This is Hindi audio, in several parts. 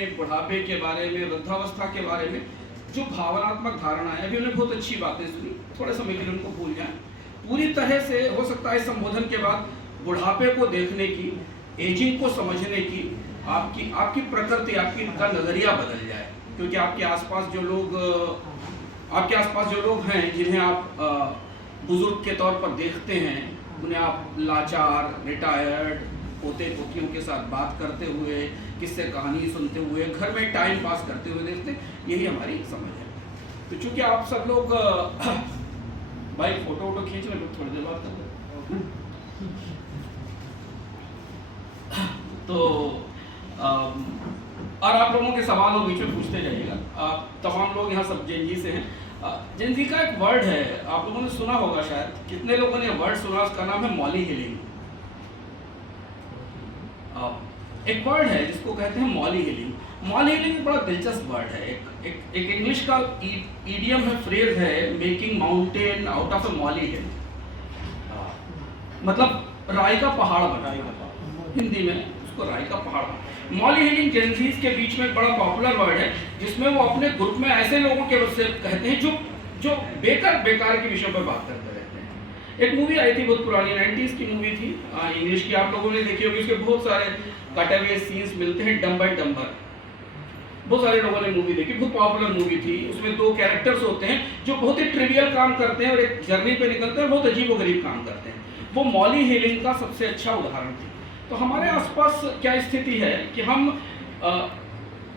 में, बुढ़ापे के बारे में, वृद्धावस्था के बारे में जो भावनात्मक धारणा है, अभी उन्होंने बहुत अच्छी बातें सुनी, थोड़े समय के लिए उनको भूल जाएं। पूरी तरह से हो सकता है संबोधन के बाद बुढ़ापे को देखने की, एजिंग को समझने की आपकी प्रकृति, आपका नज़रिया बदल जाए। क्योंकि आपके आसपास जो लोग हैं जिन्हें आप बुजुर्ग के तौर पर देखते हैं, उन्हें आप लाचार, रिटायर्ड, पोते पोतियों के साथ बात करते हुए, किससे कहानी सुनते हुए, घर में टाइम पास करते हुए देखते, यही हमारी समझ है। तो चूंकि आप सब लोग भाई फोटो खींच रहे, थोड़ी देर बात करते हैं। तो और आप लोगों के सवाल हो बीच में पूछते जाइएगा। तमाम लोग यहाँ सब जेनजी से हैं। जेनजी का एक वर्ड है, आप लोगों ने सुना होगा शायद, कितने लोगों ने वर्ड सुना, उसका नाम है मॉली हिलिंग। एक वर्ड है जिसको कहते हैं मॉली हिलिंग। मॉली हिलिंग एक बड़ा दिलचस्प वर्ड है। एक इंग्लिश का ईडियम है, फ्रेज है, making mountain out of a molehill. मतलब राई का पहाड़ बनाएगा, हिंदी में उसको राई का पहाड़। मॉली हिलिंग जेनजीज के बीच में एक बड़ा पॉपुलर वर्ड है, जिसमें वो अपने ग्रुप में ऐसे लोगों के से कहते हैं जो बेकार के विषयों पर बात करते रहते हैं। एक मूवी आई थी बहुत पुरानी, 90s की मूवी थी, इंग्लिश की, आप लोगों ने देखी होगी। उसके बहुत सारे कटे हुए सीन्स मिलते हैं, डम्ब एंड डम्बर। बहुत सारे लोगों ने मूवी देखी, बहुत पॉपुलर मूवी थी। उसमें दो कैरेक्टर्स होते हैं जो बहुत ही ट्रिवियल काम करते हैं और एक जर्नी पे निकलते हैं, बहुत अजीबोगरीब काम करते हैं। वो मॉली हिलिंग का सबसे अच्छा उदाहरण थी। तो हमारे आसपास क्या स्थिति है कि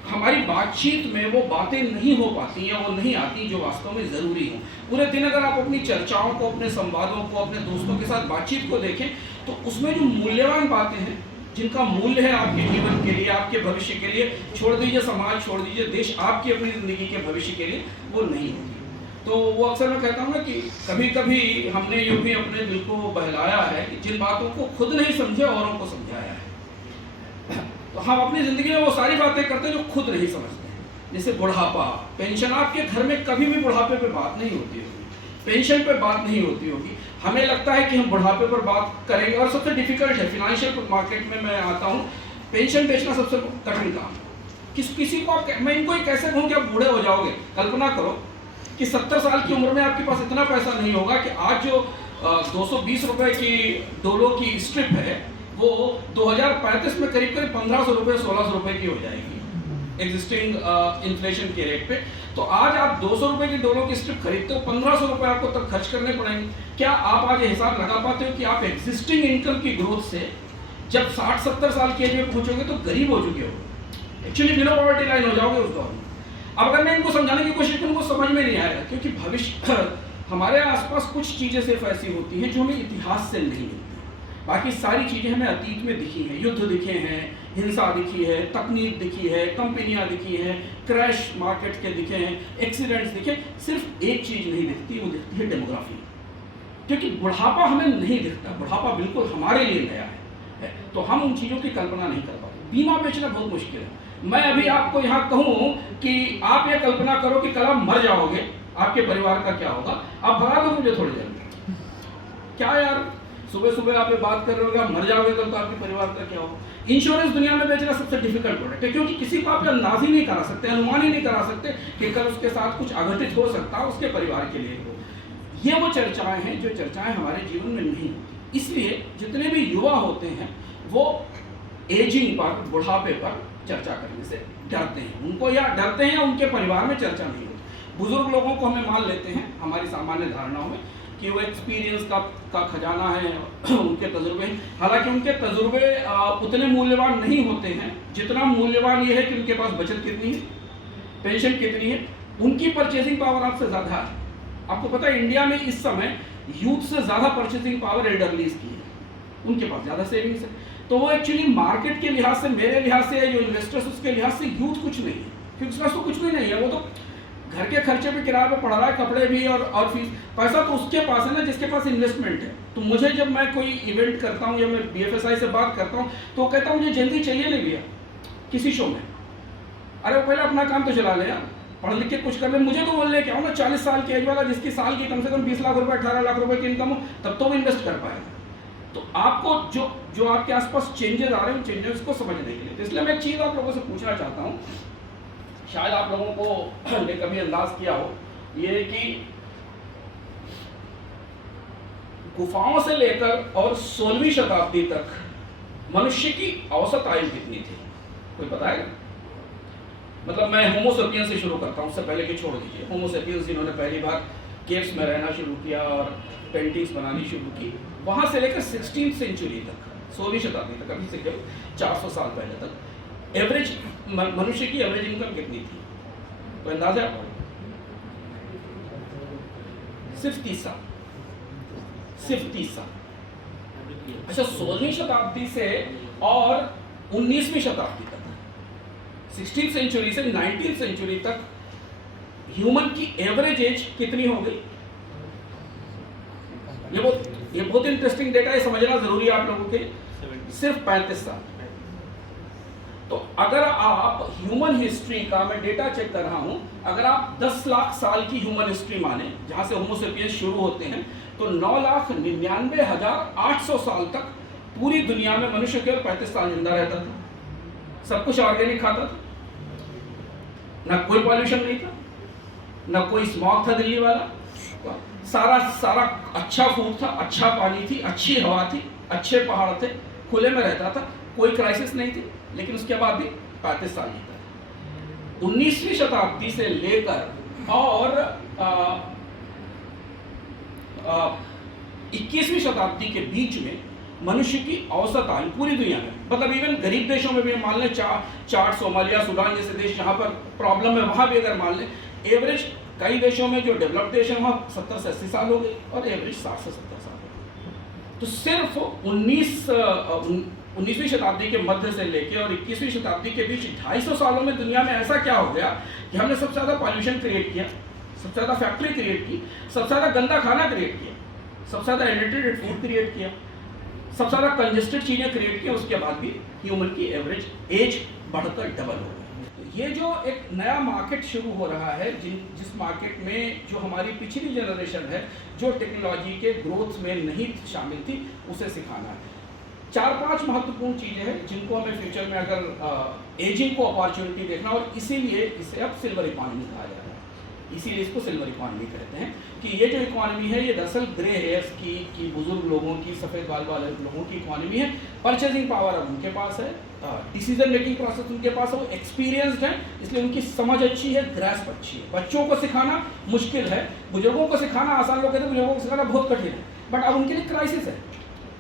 हमारी बातचीत में वो बातें नहीं हो पाती या वो नहीं आती जो वास्तव में ज़रूरी हो। पूरे दिन अगर आप अपनी चर्चाओं को, अपने संवादों को, अपने दोस्तों के साथ बातचीत को देखें, तो उसमें जो मूल्यवान बातें हैं, जिनका मूल्य है आपके जीवन के लिए, आपके भविष्य के लिए, छोड़ दीजिए समाज, छोड़ दीजिए देश, आपकी अपनी ज़िंदगी के भविष्य के लिए, वो नहीं होती। तो वो अक्सर मैं कहता हूँ ना कि कभी कभी हमने यूँ भी अपने दिल को बहलाया है कि जिन बातों को खुद नहीं समझे औरों को समझाया है। तो हम अपनी ज़िंदगी में वो सारी बातें करते हैं जो खुद नहीं समझते हैं। जैसे बुढ़ापा, पेंशन, आपके घर में कभी भी बुढ़ापे पे बात नहीं होती होगी, पेंशन पे बात नहीं होती होगी। हमें लगता है कि हम बुढ़ापे पर बात करेंगे, और सबसे डिफिकल्ट है, फिनेंशियल मार्केट में मैं आता हूँ, पेंशन बेचना सबसे कठिन काम है। किसी को मैं इनको कैसे कहूँ कि आप बूढ़े हो जाओगे। कल्पना करो कि 70 साल की उम्र में आपके पास इतना पैसा नहीं होगा कि आज जो 220 रुपए की डोलो की स्ट्रिप है वो 2035 में करीब 1500 रुपये, 1600 रुपये की हो जाएगी एग्जिस्टिंग इन्फ्लेशन के रेट पे। तो आज आप 200 रुपये की डोलो की स्ट्रिप खरीदते हो, 1500 रुपये आपको तब खर्च करने पड़ेंगे। क्या आप आज ये हिसाब लगा पाते हो कि आप एग्जिस्टिंग इनकम की ग्रोथ से जब 60-70 साल की एज में पहुंचोगे तो गरीब हो चुके हो, एक्चुअली बिलो पॉवर्टी लाइन हो जाओगे उस दौर में। अब अगर मैं इनको समझाने की कोशिश करूँ, उनको समझ में नहीं आएगा, क्योंकि भविष्य हमारे आसपास कुछ चीज़ें सिर्फ ऐसी होती हैं जो हमें इतिहास से नहीं मिलती। बाकी सारी चीज़ें हमें अतीत में दिखी हैं, युद्ध दिखे हैं, हिंसा दिखी है, तकनीक दिखी है, कंपनियां दिखी हैं, क्रैश मार्केट के दिखे हैं, एक्सीडेंट्स दिखे। सिर्फ एक चीज़ नहीं दिखती, वो दिखती है डेमोग्राफी। क्योंकि बुढ़ापा हमें नहीं दिखता, बुढ़ापा बिल्कुल हमारे लिए नया है, तो हम उन चीज़ों की कल्पना नहीं कर पाते। बीमा बेचना बहुत मुश्किल है। मैं अभी आपको यहाँ कहूँ कि आप ये कल्पना करो कि कल आप मर जाओगे, आपके परिवार का क्या होगा, आप भगा दो मुझे थोड़ी देर में। क्या यार, सुबह सुबह आप ये बात कर रहे हो कि आप मर जाओगे कल, तो आपके परिवार का क्या होगा। इंश्योरेंस दुनिया में बेचना सबसे डिफिकल्ट प्रोडक्ट है, क्योंकि किसी को आप अंदाज ही नहीं करा सकते, अनुमान ही नहीं करा सकते कि कल उसके साथ कुछ अघटित हो सकता है, उसके परिवार के लिए हो। ये वो चर्चाएं हैं जो चर्चाएं हमारे जीवन में नहीं होती। इसलिए जितने भी युवा होते हैं वो एजिंग पर, बुढ़ापे पर चर्चा करने से डरते हैं। उनको या डरते हैं या उनके परिवार में चर्चा नहीं होती। बुजुर्ग लोगों को हमें मान लेते हैं हमारी सामान्य धारणाओं में कि वो एक्सपीरियंस का खजाना है, उनके तजुर्बे हैं। हालांकि उनके तजुर्बे उतने मूल्यवान नहीं होते हैं जितना मूल्यवान ये है कि उनके पास बचत कितनी है, पेंशन कितनी है, उनकी परचेसिंग पावर आपसे ज़्यादा है। आपको पता है इंडिया में इस समय यूथ से ज़्यादा परचेसिंग पावर एल्डरलीज की है, उनके पास ज़्यादा सेविंग्स है। तो वो एक्चुअली मार्केट के लिहाज से, मेरे लिहाज से, जो इन्वेस्टर्स उसके लिहाज से यूथ कुछ नहीं है, क्योंकि उसके पास तो कुछ भी नहीं है। वो तो घर के खर्चे पे, किराए पे पड़ रहा है, कपड़े भी और फीस, पैसा तो उसके पास है ना जिसके पास इन्वेस्टमेंट है। तो मुझे जब मैं कोई इवेंट करता हूँ या मैं BFSI से बात करता हूँ तो कहता हूँ मुझे जल्दी चाहिए नहीं भैया किसी शो में। अरे वो पहले अपना काम तो चला ले यार, पढ़ लिख के कुछ कर ले। मुझे तो बोल ले क्या हो ना, 40 साल की एज वाला जिसकी साल की कम से कम 20 लाख रुपए, 18 लाख रुपए की इनकम हो, तब तो वो इन्वेस्ट कर पाएगा। तो आपको जो जो आपके आसपास चेंजेस आ रहे हैं, चेंजेस को समझने के लिए, तो इसलिए मैं एक चीज़ आप लोगों से पूछना चाहता हूँ, शायद आप लोगों को ने कभी अंदाज किया हो, ये कि गुफाओं से लेकर और 16वीं शताब्दी तक मनुष्य की औसत आयु कितनी थी, कोई बताएगा? मतलब मैं होमो सेपियंस से शुरू करता हूँ, उससे पहले कि छोड़ दीजिए। होमो सेपियंस जिन्होंने पहली बार केव्स में रहना शुरू किया और पेंटिंग्स बनानी शुरू की, वहाँ से लेकर 16वीं सेंचुरी तक, 16वीं शताब्दी तक, अभी से केवल 400 साल पहले तक एवरेज मनुष्य की एवरेज इनकम कितनी थी, तो अंदाजा है आपको? सिर्फ 30 साल, सिर्फ 30 साल। अच्छा, 16वीं शताब्दी से और 19वीं शताब्दी तक, 16th सेंचुरी से 19th सेंचुरी तक ह्यूमन की एवरेज एज कितनी हो गई? ये बहुत इंटरेस्टिंग डेटा है, समझना जरूरी है आप लोगों के। सिर्फ 35 साल। तो अगर आप ह्यूमन हिस्ट्री का, मैं डेटा चेक कर रहा हूं, अगर आप 10 लाख साल की ह्यूमन हिस्ट्री माने, जहां से होमो सेपियंस शुरू होते हैं, तो 9,99,800 साल तक पूरी दुनिया में मनुष्य केवल 35 साल जिंदा रहता था। सब कुछ ऑर्गेनिक खाता था, ना कोई पॉल्यूशन नहीं था, ना कोई स्मॉग था दिल्ली वाला, सारा अच्छा फूड था, अच्छा पानी थी, अच्छी हवा थी, अच्छे पहाड़ थे, खुले में रहता था, कोई क्राइसिस नहीं थी, लेकिन उसके बाद भी 35 साल जीता था। 19वीं शताब्दी से लेकर और 21वीं शताब्दी के बीच में मनुष्य की औसत आयु पूरी दुनिया में, मतलब इवन गरीब देशों में भी मान लें, चाड, सोमालिया, सूडान जैसे देश जहाँ पर प्रॉब्लम है, वहाँ भी अगर मान लें, एवरेज कई देशों में जो डेवलप्ड देश है वहाँ 70 से 80 साल हो गए और एवरेज 60 से 70 साल हो गए। तो सिर्फ 19वीं शताब्दी के मध्य से लेके और 21वीं शताब्दी के बीच 250 सालों में दुनिया में ऐसा क्या हो गया कि हमने सबसे ज़्यादा पॉल्यूशन क्रिएट किया, सबसे ज़्यादा फैक्ट्री क्रिएट की, सबसे ज़्यादा गंदा खाना क्रिएट किया, सबसे ज़्यादा एडिटेड फूड क्रिएट किया, सबसे ज़्यादा कंजेस्टेड चीज़ें क्रिएट की, उसके बाद भी ह्यूमन की एवरेज एज बढ़कर डबल हो गई। तो ये जो एक नया मार्केट शुरू हो रहा है, जिस मार्केट में जो हमारी पिछली जनरेशन है, जो टेक्नोलॉजी के ग्रोथ में नहीं शामिल थी, उसे सिखाना है। 4-5 महत्वपूर्ण चीज़ें हैं जिनको हमें फ्यूचर में अगर एजिंग को अपॉर्चुनिटी देखना, और इसीलिए इसे अब सिल्वर इकॉनमी कहा जा रहा है, इसीलिए इसको सिल्वर इकॉनमी कहते हैं कि ये जो इकॉनमी है ये दरअसल ग्रे हेयर्स की बुजुर्ग लोगों की, सफ़ेद बाल वाले लोगों की इकॉनमी है। परचेजिंग पावर अब उनके पास है, डिसीजन मेकिंग प्रोसेस उनके पास है, वो एक्सपीरियंस्ड है, इसलिए उनकी समझ अच्छी है, ग्रास्प अच्छी है। बच्चों को सिखाना मुश्किल है, बुजुर्गों को सिखाना आसान, लोग कहते हैं बुजुर्गों को सिखाना बहुत कठिन है, बट अब उनके लिए क्राइसिस है।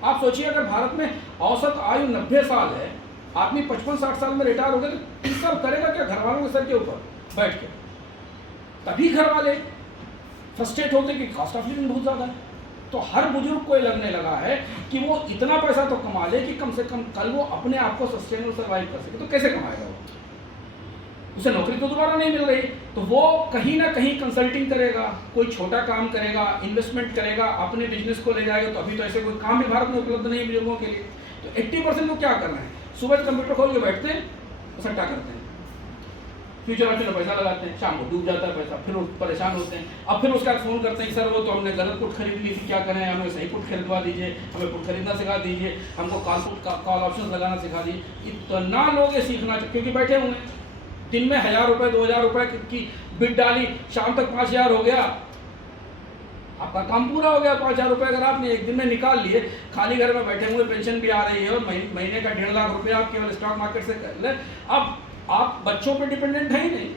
आप सोचिए, अगर भारत में औसत आयु 90 साल है, आदमी 55-60 साल में रिटायर हो गया, तो 30 साल करेगा क्या घर वालों के सर के ऊपर बैठ के? तभी घर वाले फ्रस्ट्रेट होते कि कॉस्ट ऑफ लिविंग बहुत ज़्यादा है। तो हर बुजुर्ग को ये लगने लगा है कि वो इतना पैसा तो कमा ले कि कम से कम कल वो अपने आप को सस्टेन और सर्वाइव कर सके। तो कैसे कमाएगा वो? उसे नौकरी तो दोबारा नहीं मिल रही, तो वो कहीं ना कहीं कंसल्टिंग करेगा, कोई छोटा काम करेगा, इन्वेस्टमेंट करेगा, अपने बिजनेस को ले जाएगा। तो अभी तो ऐसे कोई काम भी भारत में उपलब्ध नहीं है बुजुर्गों के लिए। तो 80% को क्या करना है, सुबह कंप्यूटर खोल के बैठते हैं, सट्टा करते हैं, फ्यूचर ऑप्शन में पैसा लगाते हैं, शाम को डूब जाता है पैसा, फिर वो परेशान होते हैं। अब फिर उसके बाद फ़ोन करते हैं कि सर वो तो हमने गलत पुट खरीद ली थी, क्या करें, हमें सही पुट खरीदवा दीजिए, हमें पुट खरीदना सिखा दीजिए, हमको कॉल ऑप्शन लगाना सिखा दीजिए। इतना लोग ये सीखना चाहिए, क्योंकि बैठे हुए हैं, दिन में 1000 रुपये 2000 रुपये की बिट डाली, शाम तक 5000 हो गया, आपका काम पूरा हो गया। 5000 रुपये अगर आपने एक दिन में निकाल लिए, खाली घर में बैठे हुए, पेंशन भी आ रही है और महीने का 1.5 लाख रुपया आप केवल स्टॉक मार्केट से कर ले, अब आप बच्चों पे डिपेंडेंट है ही नहीं।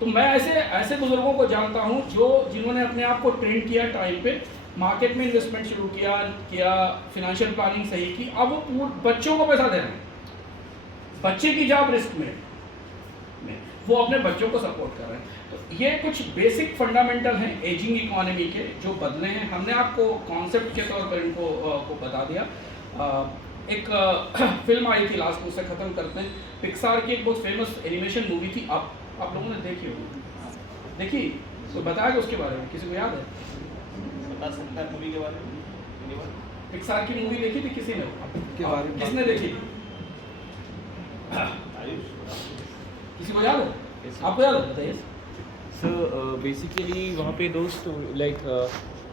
तो मैं ऐसे बुजुर्गों को जानता हूं जिन्होंने अपने आप को ट्रेन किया, टाइम पे मार्केट में इन्वेस्टमेंट शुरू किया, फिनेंशियल प्लानिंग सही की, अब वो बच्चों को पैसा दे रहे हैं, बच्चे की जॉब रिस्क में वो अपने बच्चों को सपोर्ट कर रहे हैं। तो ये कुछ बेसिक फंडामेंटल हैं एजिंग इकोनॉमी के जो बदले हैं। हमने आपको कॉन्सेप्ट के तौर पर इनको को बता दिया। एक फिल्म आई थी लास्ट, उससे ख़त्म करते हैं। पिक्सार की एक बहुत फेमस एनिमेशन मूवी थी, आप लोगों ने देखी होगी, देखी? तो बताया उसके बारे में, किसी को याद है? बता सकता है मूवी के बारे में? पिक्सार की मूवी देखी थी किसी ने? किसने देखी? किसी को याद है? आपको याद है? बताइए। सर बेसिकली वहाँ पे दोस्त लाइक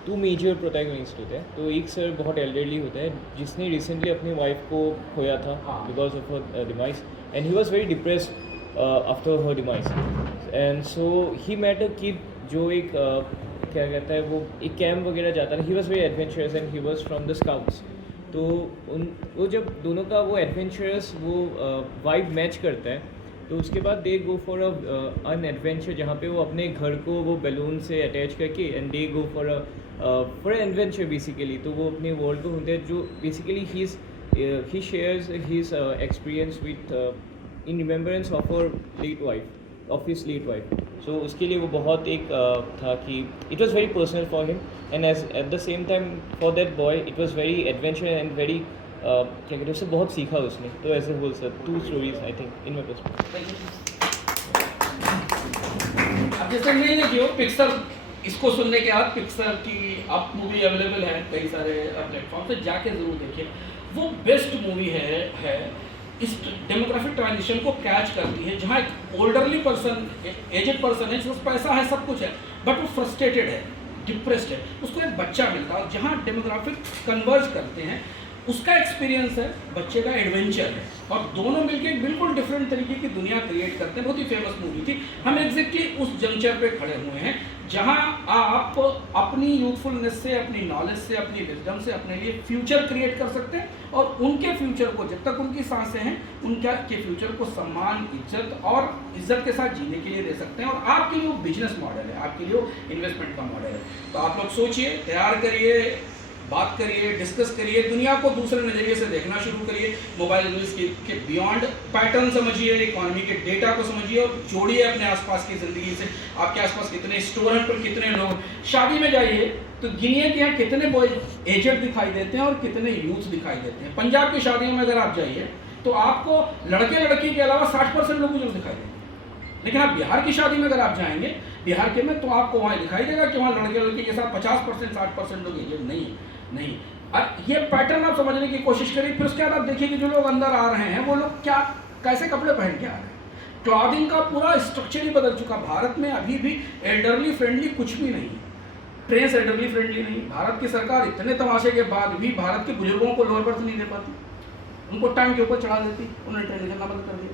2 मेजर प्रोटैगनिस्ट होते हैं। तो एक सर बहुत एल्डरली होता है जिसने रिसेंटली अपनी वाइफ को खोया था because of her demise, and he was very depressed after her demise, and so he met a kid जो एक क्या कहता है वो एक कैम्प वगैरह जाता है। ही was very adventurous and he was from the scouts. तो वो जब दोनों का वो एडवेंचरस वो वाइब मैच करता है तो उसके बाद दे गो फॉर अन एडवेंचर जहाँ पे वो अपने घर को वो बैलून से अटैच करके and they go for adventure basically. तो वो अपने वर्ल्ड को होते हैं जो बेसिकली ही shares his experience with in remembrance of our late wife of his late wife. So उसके लिए वो बहुत एक था कि it was very personal for him and as at the same time for that boy it was very adventure and very क्या कहते हैं उससे बहुत सीखा उसने। तो ऐसे बोल sir 2 stories I think in my perspective. अब जैसे ये देखिए पिक्सर, इसको सुनने के बाद पिक्सर की अब मूवी अवेलेबल है कई सारे प्लेटफॉर्म पे, जाके ज़रूर देखिए। वो बेस्ट मूवी है इस डेमोग्राफिक ट्रांजिशन को कैच करती है, जहाँ एक ओल्डरली पर्सन, एजेड पर्सन है, जिसके पास पैसा है, सब कुछ है, बट वो फ्रस्ट्रेटेड है, डिप्रेस्ड है। उसको एक बच्चा मिलता है, जहाँ डेमोग्राफिक कन्वर्ज करते हैं, उसका एक्सपीरियंस है, बच्चे का एडवेंचर है, और दोनों मिलकर एक बिल्कुल डिफरेंट तरीके की दुनिया क्रिएट करते हैं। बहुत ही फेमस मूवी थी। हम एग्जैक्टली उस जंक्चर पे खड़े हुए हैं जहां आप अपनी यूथफुलनेस से, अपनी नॉलेज से, अपनी विजडम से अपने लिए फ्यूचर क्रिएट कर सकते हैं, और उनके फ्यूचर को, जब तक उनकी सांसें हैं, उनका के फ्यूचर को सम्मान, इज्जत और इज्जत के साथ जीने के लिए दे सकते हैं। और आपके लिए वो बिजनेस मॉडल है, आपके लिए वो इन्वेस्टमेंट का मॉडल है। तो आप लोग सोचिए, तैयार करिए, बात करिए, डिस्कस करिए, दुनिया को दूसरे नज़रिए से देखना शुरू करिए। मोबाइल न्यूज़ के बियॉन्ड पैटर्न समझिए, इकोनॉमी के डेटा को समझिए और जोड़िए अपने आसपास की ज़िंदगी से। आपके आसपास कितने स्टोर हैं, पर कितने लोग। शादी में जाइए तो गिनिए कि यहाँ कितने बॉयज एजेड दिखाई देते हैं और कितने यूथ दिखाई देते हैं। पंजाब की शादियों में अगर आप जाइए तो आपको लड़के लड़की के अलावा 60% लोग बुजुर्ग दिखाई देंगे। लेकिन आप बिहार की शादी में अगर आप जाएंगे, बिहार के में, तो आपको वहाँ दिखाई देगा कि वहाँ लड़के लड़की के साथ 50% 60% लोग एजेड नहीं। और ये पैटर्न आप समझने की कोशिश करिए। फिर उसके बाद आप देखिए कि जो लोग अंदर आ रहे हैं वो लोग क्या, कैसे कपड़े पहन के आ रहे हैं। क्लॉथिंग का पूरा स्ट्रक्चर ही बदल चुका। भारत में अभी भी एल्डरली फ्रेंडली कुछ भी नहीं है। ट्रेन एल्डरली फ्रेंडली नहीं। भारत की सरकार इतने तमाशे के बाद भी भारत के बुजुर्गों को लोअर बर्थ नहीं दे पाती, उनको टाइम के ऊपर चढ़ा देती, उन्होंने ट्रेन करना बंद कर दिया।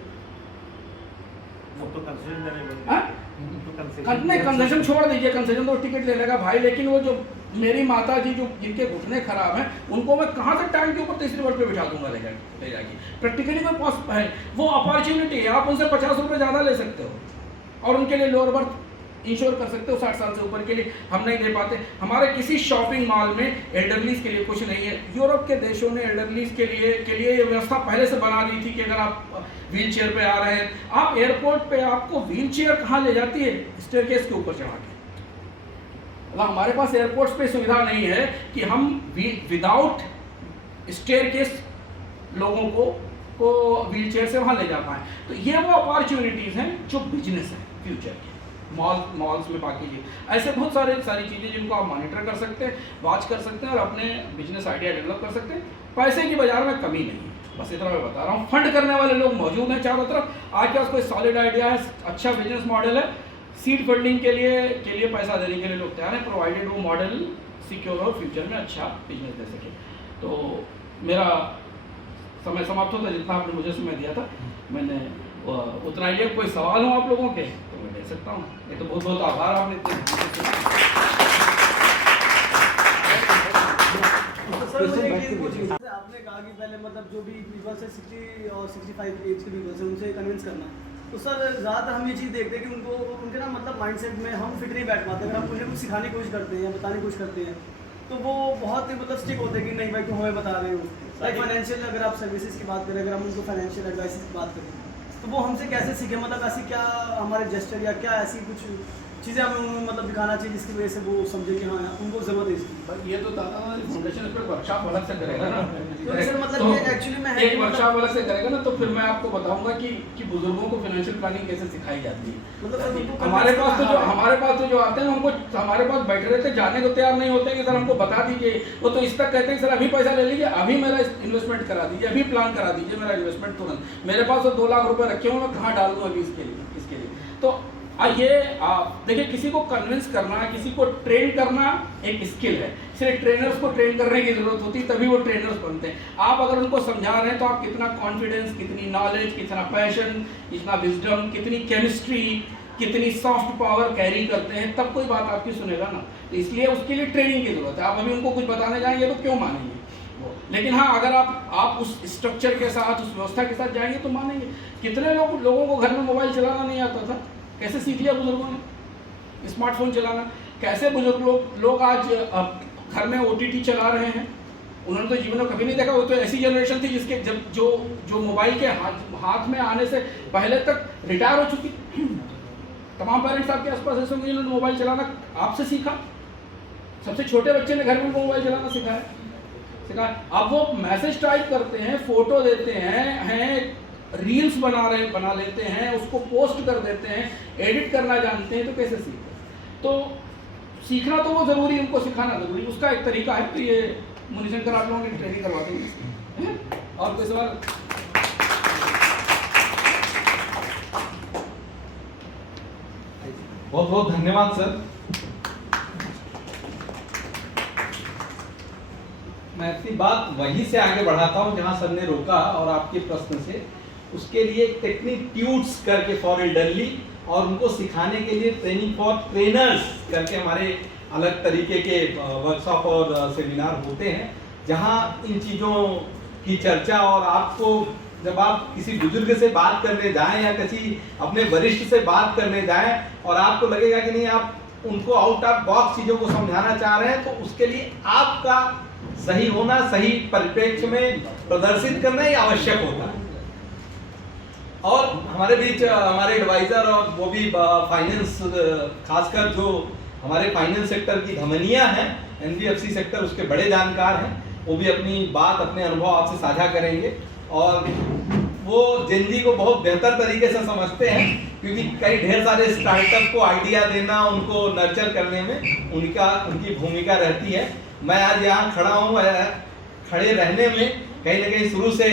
नहीं, कंसेशन छोड़ दीजिए, कंसेशन तो टिकट ले लेगा भाई, लेकिन वो जो मेरी माता जी जो जिनके घुटने खराब हैं, उनको मैं कहाँ से टाइम के ऊपर तीसरी वर्ग पे बिठा दूंगा ले जाके। प्रैक्टिकली कोई पॉसिबल है, वो अपॉर्चुनिटी है। आप उनसे 50 रुपये ज़्यादा ले सकते हो और उनके लिए लोअर बर्थ इंश्योर कर सकते हो 60 साल से ऊपर के लिए। हम नहीं दे पाते। हमारे किसी शॉपिंग मॉल में एल्डरलीज के लिए कुछ नहीं है। यूरोप के देशों ने एल्डरलीज के लिए ये व्यवस्था पहले से बना दी थी कि अगर आप व्हील चेयर पर आ रहे हैं, आप एयरपोर्ट पे आपको व्हील चेयर कहाँ ले जाती है? स्टेयरकेस के ऊपर चढ़ा के। मतलब हमारे पास एयरपोर्ट्स पे सुविधा नहीं है कि हम विदाउट स्टेयरकेस लोगों को व्हील चेयर से वहाँ ले जा पाएँ। तो ये वो अपॉर्चुनिटीज़ हैं जो बिजनेस है फ्यूचर के। मॉल्स में बाकी चीज़, ऐसे बहुत सारी चीज़ें जिनको आप मॉनिटर कर सकते हैं, वॉच कर सकते हैं और अपने बिजनेस आइडिया डेवलप कर सकते हैं। पैसे की बाजार में कमी नहीं है, बस इतना मैं बता रहा हूँ। फंड करने वाले लोग मौजूद हैं चारों तरफ। आपके पास कोई सॉलिड आइडिया है, अच्छा बिजनेस मॉडल है, सीड फंडिंग के लिए पैसा देने के लिए लोग तैयार हैं, प्रोवाइडेड वो मॉडल सिक्योर और फ्यूचर में अच्छा बिजनेस दे सके। तो मेरा समय समाप्त होता, जितना आपने मुझे समय दिया था मैंने उतना ही। कोई सवाल हो आप लोगों के तो मैं दे सकता हूँ, ये तो बहुत बहुत आभार आपने आपने कहा कि पहले मतलब जो भी पीपल्स है 60 और 65 एज के पीपल्स हैं उनसे कन्विंस करना। तो सर ज़्यादातर हम ये चीज़ देखते हैं कि उनके ना मतलब माइंडसेट में हम फिट नहीं बैठ पाते। अगर हम उन्हें कुछ सिखाने की कोशिश करते हैं या बताने की कोशिश करते हैं तो वो बहुत मतलब स्टिक होते हैं कि नहीं भाई तुम हमें बता रहे हो। लाइक फाइनेंशियल, अगर आप सर्विसेज की बात करें, अगर हम उनको फाइनेंशियल एडवाइस की बात करें तो वो हमसे कैसे सीखे? मतलब ऐसी क्या हमारे जेस्चर या क्या ऐसी कुछ चीज़ें हमें उन्हें मतलब दिखाना चाहिए जिसकी वजह से वो समझे कि हाँ उनको ज़रूरत है इसकी। ये तो दादा फाउंडेशन पर वर्कशॉप अलग से करेगा ना। तो सर मतलब ये एक्चुअली में है एक वर्कशॉप अलग से करेगा ना, तो फिर मैं आपको बताऊंगा कि बुजुर्गों को फाइनेंशियल प्लानिंग कैसे सिखाई जाती है। मतलब हमारे पास तो जो आते हैं उनको हमारे पास बैठे रहते, जाने को तैयार नहीं होते कि सर हमको बता दीजिए। वो तो इस तक कहते हैं सर अभी पैसा ले लीजिए, अभी मेरा इन्वेस्टमेंट करा दीजिए, अभी प्लान करा दीजिए मेरा इन्वेस्टमेंट तुरंत। मेरे पास तो 2 लाख रुपए रखे हुए, मैं कहाँ डाल दूँ अभी इसके लिए। तो देखिए, किसी को कन्विंस करना, किसी को ट्रेन करना एक स्किल है। सिर्फ ट्रेनर्स को ट्रेन करने की ज़रूरत होती है, तभी वो ट्रेनर्स बनते हैं। आप अगर उनको समझा रहे हैं तो आप कितना कॉन्फिडेंस, कितनी नॉलेज, कितना पैशन, कितना विजडम, कितनी केमिस्ट्री, कितनी सॉफ्ट पावर कैरी करते हैं, तब कोई बात आपकी सुनेगा ना। तो इसलिए उसके लिए ट्रेनिंग की ज़रूरत है। आप अभी उनको कुछ बताने जाएंगे तो क्यों मानेंगे? लेकिन हाँ, अगर आप उस स्ट्रक्चर के साथ, उस व्यवस्था के साथ जाएंगे तो मानेंगे। कितने लोगों को घर में मोबाइल चलाना नहीं आता था, कैसे सीख लिया बुजुर्गों ने स्मार्टफोन चलाना? कैसे बुजुर्ग लोग आज घर में OTT चला रहे हैं? उन्होंने तो जीवन में कभी नहीं देखा। वो तो ऐसी जनरेशन थी जिसके जो मोबाइल के हाथ में आने से पहले तक रिटायर हो चुकी। तमाम पेरेंट्स आपके आसपास ऐसे होंगे जिन्होंने मोबाइल चलाना आपसे सीखा। सबसे छोटे बच्चे ने घर में मोबाइल चलाना सिखाया। अब वो मैसेज टाइप करते हैं, फोटो देते हैं, रील्स बना लेते हैं, उसको पोस्ट कर देते हैं, एडिट करना जानते हैं, तो कैसे सीखते? तो सीखना तो वो ज़रूरी, उनको सिखाना ज़रूरी, उसका एक तरीका है। तो ये मुनिशंकर आप लोगों की ट्रेनिंग करवा देंगे। और कोई सवाल? बहुत बहुत धन्यवाद सर। मैं अपनी बात वहीं से आगे बढ़ाता हूं जहां सर ने रोका, और आपके प्रश्न से उसके लिए टेक्निक ट्यूट्स करके फॉर एल्डरली, और उनको सिखाने के लिए ट्रेनिंग फॉर ट्रेनर्स करके हमारे अलग तरीके के वर्कशॉप और सेमिनार होते हैं, जहां इन चीज़ों की चर्चा, और आपको जब आप किसी बुजुर्ग से बात करने जाएं या किसी अपने वरिष्ठ से बात करने जाएं और आपको लगेगा कि नहीं आप उनको आउट ऑफ बॉक्स चीज़ों को समझाना चाह रहे हैं, तो उसके लिए आपका सही होना, सही परिप्रेक्ष्य में प्रदर्शित करना ही आवश्यक होता है। और हमारे बीच हमारे एडवाइजर, और वो भी फाइनेंस, खासकर जो हमारे फाइनेंस सेक्टर की धमनियां हैं, NBFC सेक्टर, उसके बड़े जानकार हैं, वो भी अपनी बात, अपने अनुभव आपसे साझा करेंगे। और वो जेनजी को बहुत बेहतर तरीके से समझते हैं, क्योंकि कई ढेर सारे स्टार्टअप को आइडिया देना, उनको नर्चर करने में उनकी भूमिका रहती है। मैं आज यहाँ खड़ा हूँ, खड़े रहने में कहीं ना कहीं शुरू से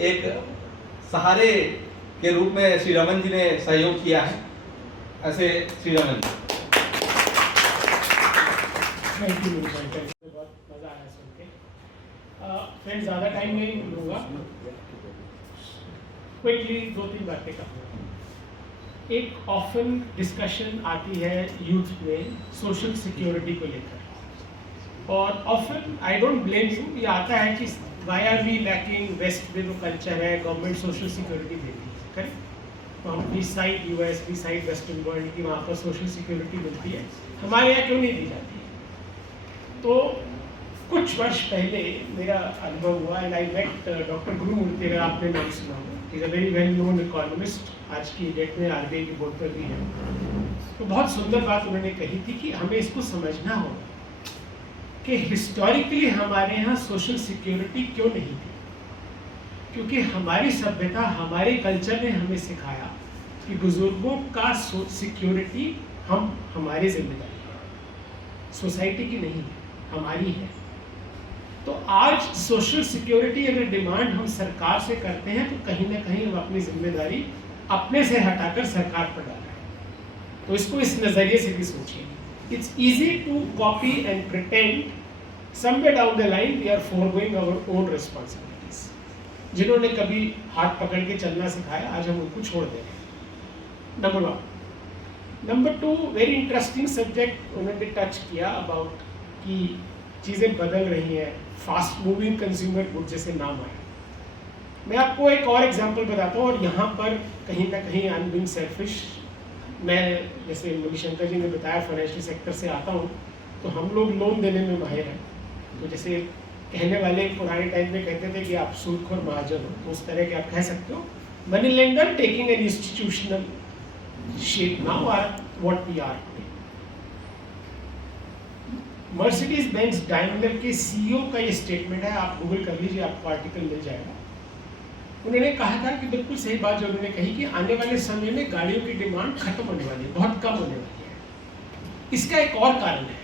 एक सहारे के रूप में श्री रमन जी ने सहयोग किया है। ऐसे श्री रमन जी। थैंक यू, बहुत मज़ा आया सुन के। फ्रेंड्स, ज़्यादा टाइम नहीं लूँगा, क्विकली 2-3 बातें कहूँगा। एक ऑफन डिस्कशन आती है यूथ में सोशल सिक्योरिटी को लेकर, और often I don't blame you, ये आता है कि why are we lacking, west में जो कल्चर है, गवर्नमेंट सोशल सिक्योरिटी देती है, करेक्ट? तो हम beside US, beside western world की वहाँ पर सोशल सिक्योरिटी मिलती है, हमारे यहाँ क्यों नहीं दी जाती है? तो कुछ वर्ष पहले मेरा अनुभव हुआ, and I met doctor Gurumurthy, अगर आपने नाम सुना हो, is a very well known economist, आज की डेट में RBI की बोर्ड पर भी है। तो बहुत सुंदर बात उन्होंने कही थी कि हमें इसको समझना होगा कि हिस्टोरिकली हमारे यहाँ सोशल सिक्योरिटी क्यों नहीं थी, क्योंकि हमारी सभ्यता, हमारे कल्चर ने हमें सिखाया कि बुजुर्गों का सिक्योरिटी हमारी जिम्मेदारी है, सोसाइटी की नहीं है, हमारी है। तो आज सोशल सिक्योरिटी अगर डिमांड हम सरकार से करते हैं तो कहीं ना कहीं हम अपनी जिम्मेदारी अपने से हटाकर सरकार पर डाल रहे हैं। तो इसको इस नज़रिए से भी सोचिए। It's easy to copy and pretend somewhere down the line we are foregoing our own responsibilities. जिन्होंने कभी हाथ पकड़ के चलना सिखाया, आज हम उनको छोड़ दे रहे हैं। Number 1। Number 2, very interesting subject उन्होंने टच किया अबाउट कि चीज़ें बदल रही हैं, फास्ट मूविंग कंज्यूमर गुड जैसे नाम आया। मैं आपको एक और एग्जांपल बताता हूँ, और यहाँ पर कहीं ना कहीं आई एम बीइंग सेल्फिश। मैं, जैसे मणिशंकर जी ने बताया, फाइनेंशियल सेक्टर से आता हूँ, तो हम लोग लोन देने में माहिर हैं। तो जैसे कहने वाले पुराने टाइम में कहते थे कि आप सूदखोर महाजन हो, तो उस तरह के आप कह सकते हो। Money lender taking an institutional shape now are what we are today. Mercedes Benz Daimler के CEO का ये स्टेटमेंट है, आप गूगल कर लीजिए, आपको आर्टिकल मिल जाएगा। उन्होंने कहा था कि बिल्कुल सही बात जो उन्होंने कही कि आने वाले समय में गाड़ियों की डिमांड खत्म होने वाली है, बहुत कम होने वाली है। इसका एक और कारण है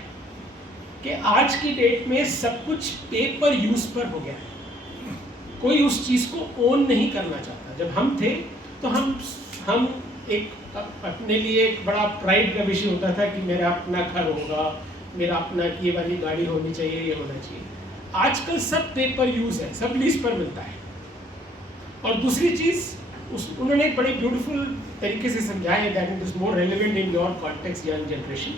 कि आज की डेट में सब कुछ पे पर यूज पर हो गया है। कोई उस चीज़ को ओन नहीं करना चाहता। जब हम थे तो हम एक अपने लिए एक बड़ा प्राइड का विषय होता था कि मेरा अपना घर होगा, मेरा अपना ये वाली गाड़ी होनी चाहिए, ये होना चाहिए। आजकल सब पे पर यूज़ है, सब लीज पर मिलता है। और दूसरी चीज़ उन्होंने एक बड़े ब्यूटीफुल तरीके से समझाया है, that it is more relevant in your context young generation,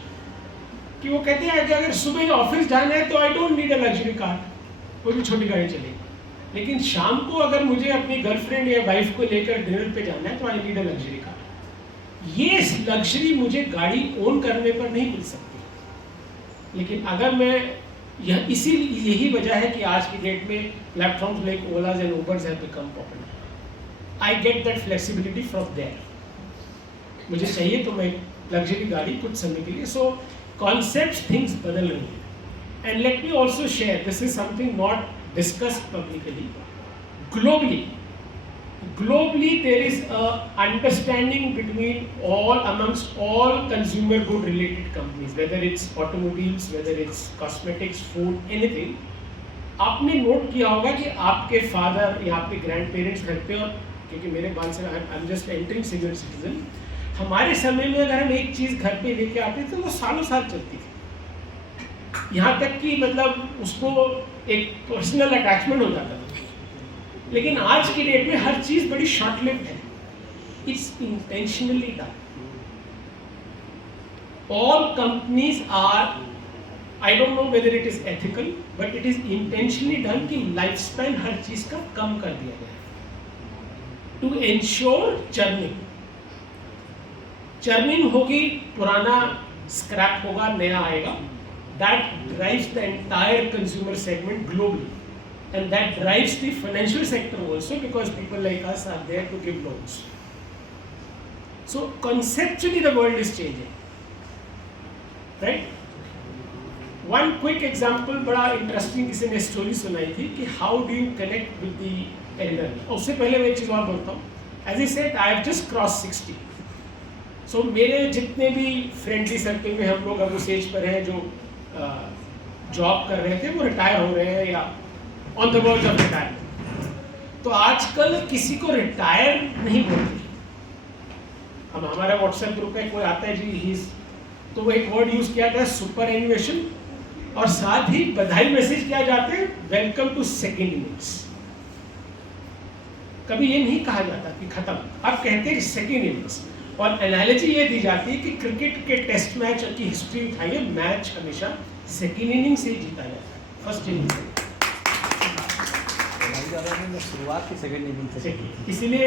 कि वो कहते हैं कि अगर सुबह ऑफिस जाना है तो I don't need a luxury car, कोई भी छोटी गाड़ी चलेगी, लेकिन शाम को अगर मुझे अपनी गर्लफ्रेंड या वाइफ को लेकर डिनर पे जाना है तो I need a luxury car. ये लग्जरी मुझे गाड़ी ओन करने पर नहीं मिल सकती, लेकिन अगर मैं यही वजह है कि आज की डेट में platforms like Olas and Ubers have become popular. I get that flexibility from there, मुझे चाहिए तो मैं लग्जरी गाड़ी कुछ समय के लिए। सो कॉन्सेप्ट थिंग्स बदल रही हैं। And let me also share, this is something not discussed publicly. Globally there is a understanding between amongst all consumer good related companies, whether it's automobiles, whether it's cosmetics, food, anything. आपने नोट किया होगा कि आपके फादर या आपके ग्रैंड पेरेंट्स घर पे, और क्योंकि मेरे बाल से I am just entering senior citizen, हमारे समय में अगर हम एक चीज़ घर पे लेके आते थे वो सालों साल चलती थी, यहाँ तक कि मतलब उसको एक पर्सनल अटैचमेंट हो जाता था। लेकिन आज की डेट में हर चीज़ बड़ी शॉर्ट लिव्ड है। It's intentionally done. All companies are, I don't know whether it is ethical, but it is intentionally done कि लाइफ स्पैन हर चीज़ का कम कर दिया गया है टू एंश्योर चर्निंग। चर्निंग होगी, पुराना स्क्रैप होगा, नया आएगा। That drives the entire consumer segment globally, and that drives the financial sector also, because people like us are there to give loans. So conceptually the world is changing, right? One quick example, बड़ा interesting किसी ने स्टोरी सुनाई थी कि how do you connect with the elder. उससे पहले मैं एक चीज़ और बोलता हूँ। As I said, I have just crossed 60. So मेरे जितने भी फ्रेंडली सर्कल में हम लोग अब उस एज पर हैं जो जॉब कर रहे थे, वो रिटायर हो रहे हैं या on the verge of retirement. तो आजकल किसी को रिटायर नहीं बोलते। हम हमारा व्हाट्सएप ग्रुप में कोई आता है जी ही, तो वो एक वर्ड यूज किया था सुपर एनिमेशन, और साथ ही बधाई मैसेज किया जाते हैं वेलकम टू सेकेंड इनिंग्स। कभी ये नहीं कहा जाता कि खत्म, अब कहते हैं सेकेंड इनिंग्स। और एनालॉजी ये दी जाती है कि क्रिकेट के टेस्ट मैच की हिस्ट्री उठाइए, मैच हमेशा सेकेंड इनिंग से ही जीता जाता है, फर्स्ट इनिंग से। शुरुआत की सेकंड इनिंग से। इसीलिए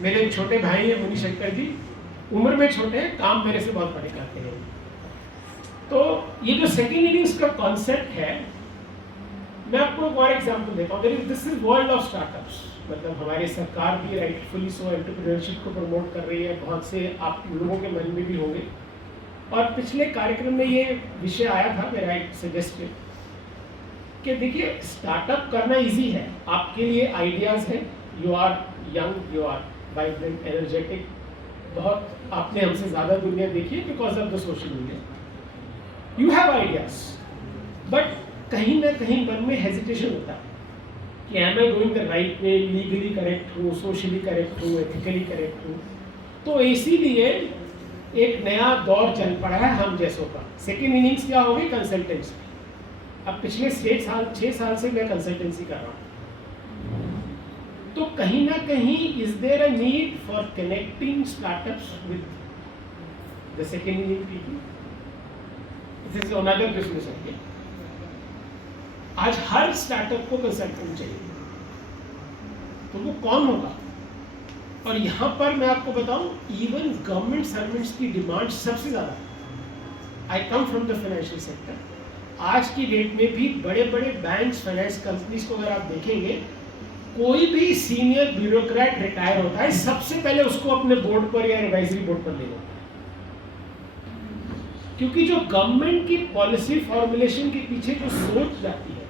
मेरे छोटे भाई हैं मुनि शंकर जी, उम्र में छोटे हैं, काम मेरे से बहुत बड़े करते हैं। तो ये जो सेकेंड इनिंग्स का कॉन्सेप्ट है, मैं आपको एक और एग्जांपल देता हूँ। This is world of startups. मतलब हमारी सरकार भी राइटफुली सो एंटरप्रेन्योरशिप को प्रमोट कर रही है, बहुत से आप लोगों के मन में भी होंगे। और पिछले कार्यक्रम में ये विषय आया था, मेरा एक सजेस्टेड कि देखिए स्टार्टअप करना इजी है, आपके लिए आइडियाज़ हैं, you are young, you are vibrant, energetic, बहुत आपने हमसे ज़्यादा दुनिया देखी है because of the social media, you have ideas, but कहीं ना कहीं मन में हेजिटेशन होता है कि am I going the right way, legally correct हूँ, सोशली करेक्ट हूँ, एथिकली करेक्ट हूँ। तो इसीलिए एक नया दौर चल पड़ा है हम जैसों का। सेकेंड इनिंग्स क्या होगी? कंसल्टेंसी। अब पिछले 6 साल से मैं कंसल्टेंसी कर रहा हूँ। तो कहीं ना कहीं is there a need for connecting startups with the second inning people? This is another business idea. आज हर स्टार्टअप को कंसल्टेंट चाहिए, तो वो कौन होगा? और यहाँ पर मैं आपको बताऊं, इवन गवर्नमेंट सर्वेंट्स की डिमांड सबसे ज़्यादा है। I come from the financial sector. आज की डेट में भी बड़े बड़े बैंक्स, फाइनेंस कंपनीज को अगर आप देखेंगे, कोई भी सीनियर ब्यूरोक्रेट रिटायर होता है, सबसे पहले उसको अपने बोर्ड पर या एडवाइजरी बोर्ड पर ले जाता है, क्योंकि जो गवर्नमेंट की पॉलिसी फॉर्मुलेशन के पीछे जो सोच जाती है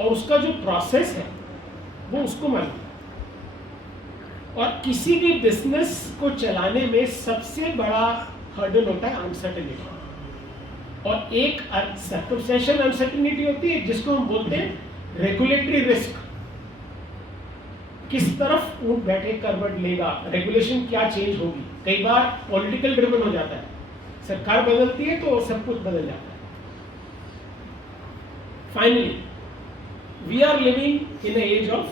और उसका जो प्रोसेस है वो उसको मालूम है। और किसी भी बिजनेस को चलाने में सबसे बड़ा हर्डल होता है अनसर्टेनिटी, और एक सर्कमस्टेंशियल अनसर्टेनिटी होती है जिसको हम बोलते हैं रेगुलेटरी रिस्क, किस तरफ ऊँट बैठे करवट लेगा, रेगुलेशन क्या चेंज होगी। कई बार पॉलिटिकल ड्रिवन हो जाता है, सरकार बदलती है तो सब कुछ बदल जाता है। Finally we are living in age of,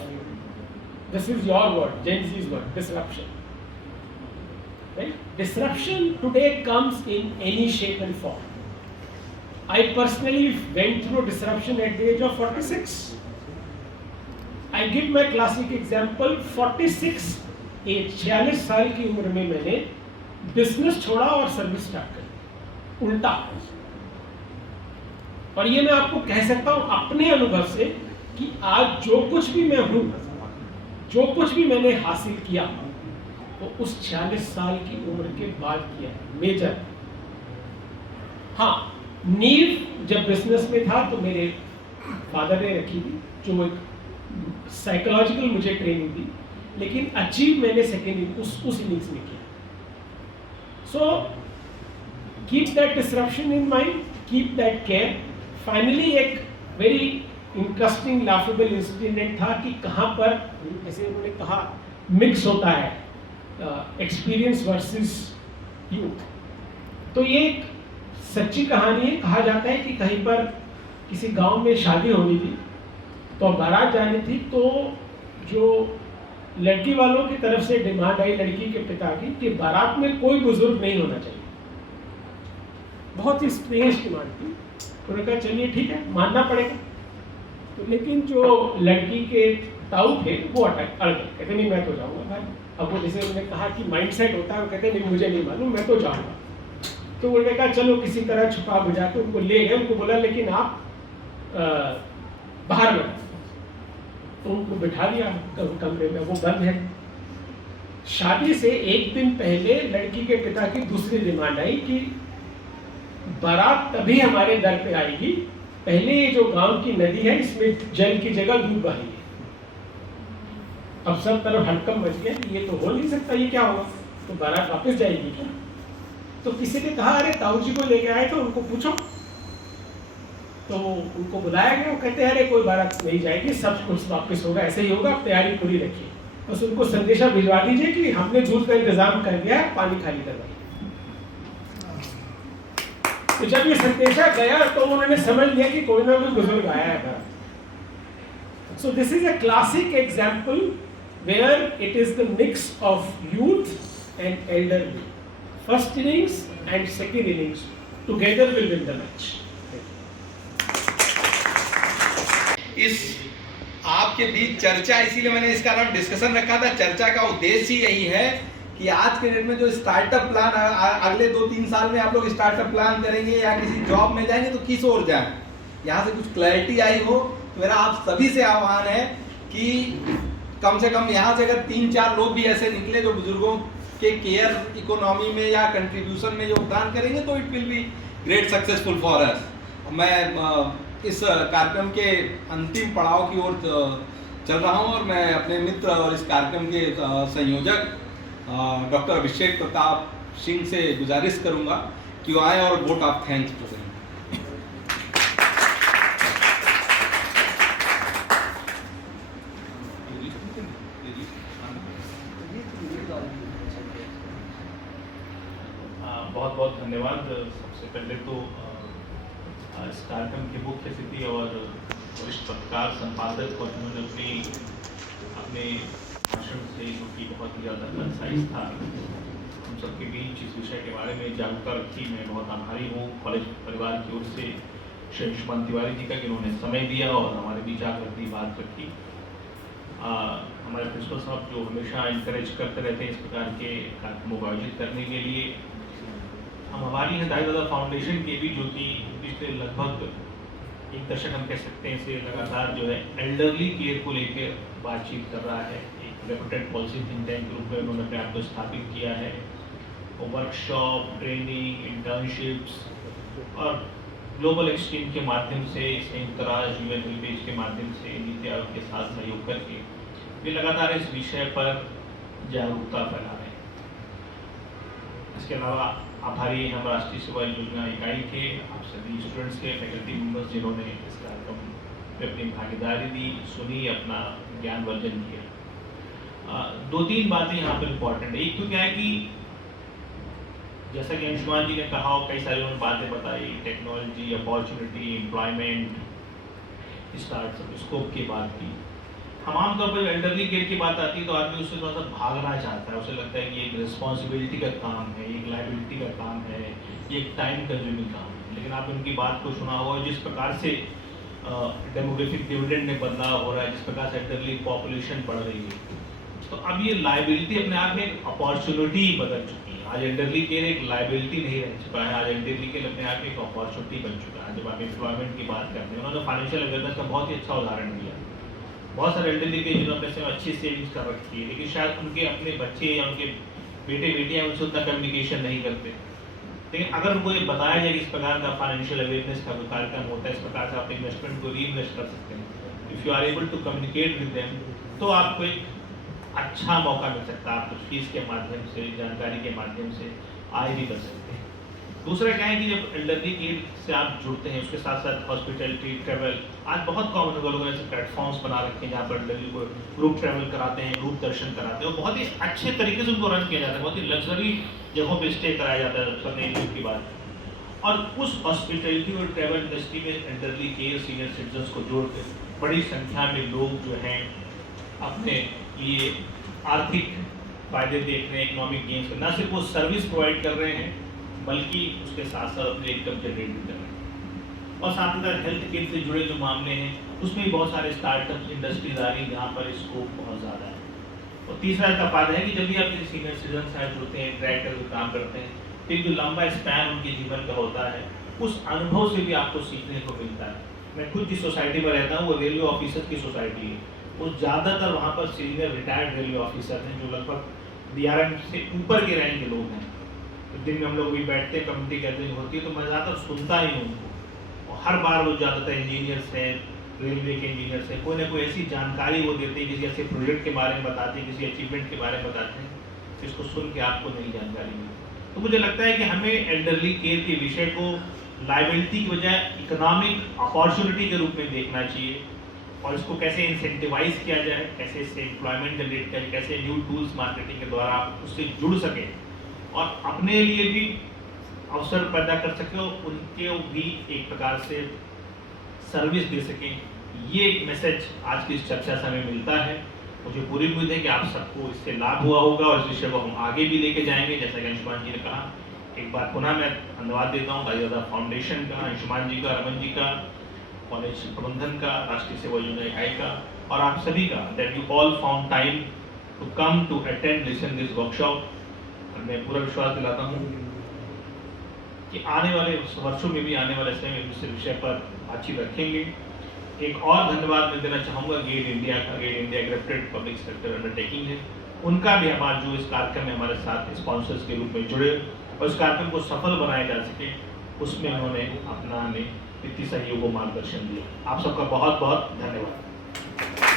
this is your word, Gen Z's word, disruption. Right? Disruption today comes in any shape and form. I personally went through disruption at the age of 46. I give my classic example. 46 age, 46 साल की उम्र में मैंने बिजनेस छोड़ा और सर्विस स्टार्ट करी, उल्टा। और ये मैं आपको कह सकता हूं अपने अनुभव से कि आज जो कुछ भी मैं हूं, जो कुछ भी मैंने हासिल किया, तो उस 46 साल की उम्र के बाद किया मेजर। हाँ, नींव जब बिजनेस में था तो मेरे फादर ने रखी थी, जो एक साइकोलॉजिकल मुझे ट्रेनिंग दी, लेकिन अचीव मैंने सेकेंड उस इनिंग्स में किया। So keep that disruption in mind, keep that care. Finally एक वेरी इंटरेस्टिंग लाफेबल इंसिडेंट था कि कहाँ पर, जैसे उन्होंने कहा, मिक्स होता है एक्सपीरियंस वर्सेस यूथ। तो ये एक सच्ची कहानी है। कहा जाता है कि कहीं पर किसी गांव में शादी होनी थी, तो बारात जानी थी, तो जो लड़की वालों की तरफ से डिमांड आई लड़की के पिता की कि बारात में कोई बुजुर्ग नहीं होना चाहिए। बहुत ही स्ट्रेंज डिमांड थी। उन्होंने कहा चलिए ठीक है, मानना पड़ेगा। तो लेकिन जो लड़की के ताऊ थे वो अड़ गए, कहते नहीं मैं तो जाऊँगा भाई। अब वो जैसे उन्होंने कहा कि माइंडसेट होता है, वो कहते नहीं मुझे नहीं मालूम, मैं तो जाऊँगा। तो उन्होंने कहा चलो किसी तरह छुपा बुझा के उनको ले गए। उनको बोला लेकिन आप बाहर बैठो। तो उनको बिठा दिया कमरे में, वो बंद है। शादी से एक दिन पहले लड़की के पिता की दूसरी डिमांड आई कि बारात तभी हमारे दर पे आएगी, पहले ये जो गांव की नदी है इसमें जल की जगह दूध बहेगी। अब सब तरफ हड़कंप मच गया, ये तो हो नहीं सकता, ये क्या होगा, तो बारात वापस जाएगी क्या। तो किसी ने कहा अरे ताऊ जी को लेके आए तो उनको पूछो। तो उनको बुलाया गया, वो कहते हैं अरे कोई बारात नहीं जाएगी, सब कुछ वापस होगा, ऐसे ही होगा, आप तैयारी पूरी रखिए। बस उनको संदेशा भिजवा दीजिए कि हमने दूध का इंतजाम कर दिया है, पानी खाली करवाइए। तो जब ये संदेशा गया तो उन्होंने समझ लिया कि कोई ना कोई बुजुर्ग आया है बारात। So this is a classic example where it is the mix of youth and elderly. First innings and second innings together will win the match. इस आपके बीच चर्चा, इसीलिए मैंने इसका नाम डिस्कशन रखा था। चर्चा का उद्देश्य यही है कि आज के डेट में जो स्टार्टअप प्लान अगले 2-3 साल में आप लोग स्टार्टअप प्लान करेंगे या किसी जॉब में जाएंगे तो किस ओर जाएं, यहाँ से कुछ क्लैरिटी आई हो तो मेरा आप सभी से आह्वान है कि कम से कम यहाँ से अगर 3-4 लोग भी ऐसे निकले जो बुजुर्गों के केयर इकोनॉमी में या कंट्रीब्यूशन में योगदान करेंगे तो it will be great successful for us. मैं इस कार्यक्रम के अंतिम पड़ाव की ओर चल रहा हूँ और मैं अपने मित्र और इस कार्यक्रम के संयोजक डॉक्टर अभिषेक प्रताप सिंह से गुजारिश करूंगा कि वो आए और वोट ऑफ थैंक्स प्रेजेंट। बहुत बहुत धन्यवाद। सबसे पहले तो इस कार्यक्रम के मुख्य अतिथि और वरिष्ठ पत्रकार संपादक और उन्होंने अपने भाषण से जो कि बहुत ही ज़्यादा कंसाइज था, हम सबके बीच इस विषय के बारे में जागरूकता रखी। मैं बहुत आभारी हूँ कॉलेज परिवार की ओर से श्री अंशुमान तिवारी जी का कि उन्होंने समय दिया और हमारे बीच आकर अपनी बात रखी। हमारे प्रिंसिपल साहब जो हमेशा इंकरेज करते रहते हैं इस प्रकार के कार्यक्रमों को आयोजित करने के लिए। हम हमारी दाई दादा फाउंडेशन के भी जो कि पिछले लगभग 1 दशक हम कह सकते हैं से लगातार जो है एल्डरली केयर को लेकर बातचीत कर रहा है। एक रेपुटेड पॉलिसी थिंक टैंक के रूप में उन्होंने अपने आप को स्थापित किया है। वर्कशॉप, ट्रेनिंग, इंटर्नशिप्स और ग्लोबल एक्सचेंज के माध्यम से, संयुक्त राष्ट्र यूएन हेल्पेज के माध्यम से, नीति आयोग के साथ सहयोग करके वे लगातार इस विषय पर जागरूकता फैला रहे हैं। इसके अलावा आभारी हम राष्ट्रीय सेवा योजना इकाई के आप सभी स्टूडेंट्स के, फैकल्टी मेंबर्स जिन्होंने इस कार्यक्रम में अपनी भागीदारी दी, सुनी, अपना ज्ञान वर्धन किया। दो तीन बातें यहाँ पर इम्पोर्टेंट है। एक तो क्या है कि जैसा कि अंशुमान जी ने कहा और कई सारी उन्होंने बातें बताई, technology, opportunity, employment, startup, scope की बात की। हम आमतौर पर एल्डरली केयर की बात आती है तो आदमी उससे थोड़ा सा भागना चाहता है, उसे लगता है कि एक रिस्पॉन्सिबिलिटी का काम है, एक लाइबिलिटी का काम है, ये एक टाइम कंज्यूमिंग काम है। लेकिन आप उनकी बात को सुना होगा, जिस प्रकार से डेमोग्राफिक डिविडेंड में बदलाव हो रहा है, जिस प्रकार से एल्डरली पॉपुलेशन बढ़ रही है, तो अब ये लाइबिलिटी अपने आप में एक अपॉर्चुनिटी बदल चुकी है। आज एल्डरली केयर एक लाइबिलिटी नहीं रह चुका है, आज एल्डरली केयर अपने आप में एक अपॉर्चुनिटी बन चुका है। जब आप एम्प्लॉयमेंट की बात करते हैं, उन्होंने फाइनेंशियल अवेयरनेस का बहुत ही अच्छा उदाहरण दिया। बहुत सारे एल्डरली केयर जिन्होंने अपने से अच्छी सेविंग्स कर रखी है, लेकिन शायद उनके अपने बच्चे या उनके बेटे बेटियां उनसे उतना कम्युनिकेशन नहीं करते। लेकिन अगर उनको ये बताया जाए कि इस प्रकार का फाइनेंशियल अवेयरनेस का कार्यक्रम होता है, इस प्रकार से आप इन्वेस्टमेंट को री इन्वेस्ट कर सकते हैं, if you are able to communicate with them, तो आपको एक अच्छा मौका मिल सकता है। आप कुछ फीस के माध्यम से, जानकारी के माध्यम से आय भी कर सकते हैं। दूसरा क्या है कि जब एल्डरली केयर से आप जुड़ते हैं, उसके साथ साथ हॉस्पिटलिटी, ट्रैवल, आज बहुत कॉमन हो गया, लोगों ने ऐसे प्लेटफॉर्म्स बना रखे हैं जहाँ पर एल्डरली को ग्रुप ट्रैवल कराते हैं, ग्रुप दर्शन कराते हैं, और बहुत ही अच्छे तरीके से उनको रन किया जाता है, बहुत ही लग्जरी जगहों पर स्टे कराया जाता है। सबने यूज की बात, और उस हॉस्पिटलिटी और ट्रैवल इंडस्ट्री में एल्डरली केयर सीनियर सिटीजन्स को जोड़कर बड़ी संख्या में लोग जो हैं अपने लिए आर्थिक फायदे देख रहे हैं, इकोनॉमिक गेन्स, न सिर्फ वो सर्विस प्रोवाइड कर रहे हैं बल्कि उसके साथ साथ अपने इनकम जनरेट भी कर रहे हैं। और साथ ही साथ हेल्थ केयर से जुड़े जो मामले हैं उसमें भी बहुत सारे स्टार्टअप इंडस्ट्रीज आ रही हैं जहाँ पर स्कोप बहुत ज़्यादा है। और तीसरा इसका फायदा है कि जब भी आप किसी सीनियर सिटीजन साथ जुड़ते हैं, इंटरेक्ट करके काम करते हैं, तो एक जो लंबा स्पैन उनके जीवन का होता है, उस अनुभव से भी आपको सीखने को मिलता है। मैं खुद जिस सोसाइटी में रहता हूँ वो रेलवे ऑफिसर की सोसाइटी है, वो ज़्यादातर वहाँ पर सीनियर रिटायर्ड रेलवे ऑफिसर हैं जो लगभग DRM से ऊपर के रैंक के लोग हैं। तो दिन में हम लोग भी बैठते हैं, कम्युनिटी गैदरिंग होती है, तो मैं ज़्यादातर सुनता ही हूँ उनको। और हर बार वो ज़्यादातर इंजीनियर्स हैं, रेलवे के इंजीनियर्स हैं, कोई ना कोई ऐसी जानकारी वो देते हैं, किसी ऐसे प्रोजेक्ट के बारे में बताते हैं, किसी अचीवमेंट के बारे में बताते हैं, जिसको सुन के आपको नई जानकारी मिलती। तो मुझे लगता है कि हमें एल्डरली केयर के विषय को लाइबिलिटी की बजाय इकोनॉमिक अपॉर्चुनिटी के रूप में देखना चाहिए, और इसको कैसे इंसेंटिवाइज किया जाए, कैसे इससे एम्प्लॉयमेंट जनरेट करें, कैसे न्यू टूल्स मार्केटिंग के द्वारा आप उससे जुड़ सकें और अपने लिए भी अवसर पैदा कर सकें और उनके भी एक प्रकार से सर्विस दे सकें। ये एक मैसेज आज की इस चर्चा से हमें मिलता है। मुझे पूरी उम्मीद है कि आप सबको इससे लाभ हुआ होगा और इस विषय को हम आगे भी लेके जाएंगे। जैसा कि अंशुमान जी ने कहा, एक बार पुनः मैं धन्यवाद देता हूँ दादा फाउंडेशन का, अंशुमान जी का, रमन जी का, कॉलेज प्रबंधन का, राष्ट्रीय सेवा योजना इकाई का, और आप सभी का, that you all found time to come to attend listen this workshop. मैं पूरा विश्वास दिलाता हूँ कि आने वाले वर्षों में भी, आने वाले समय में इस विषय पर बातचीत रखेंगे। एक और धन्यवाद मैं देना चाहूँगा गेट इंडिया का। Gate India graded public sector undertaking है, उनका भी हमारा जो इस कार्यक्रम में हमारे साथ स्पॉन्सर्स के रूप में जुड़े और इस कार्यक्रम को सफल बनाया जा सके, उसमें उन्होंने अपना वित्तीय सहयोग व मार्गदर्शन दिया। आप सबका बहुत बहुत धन्यवाद।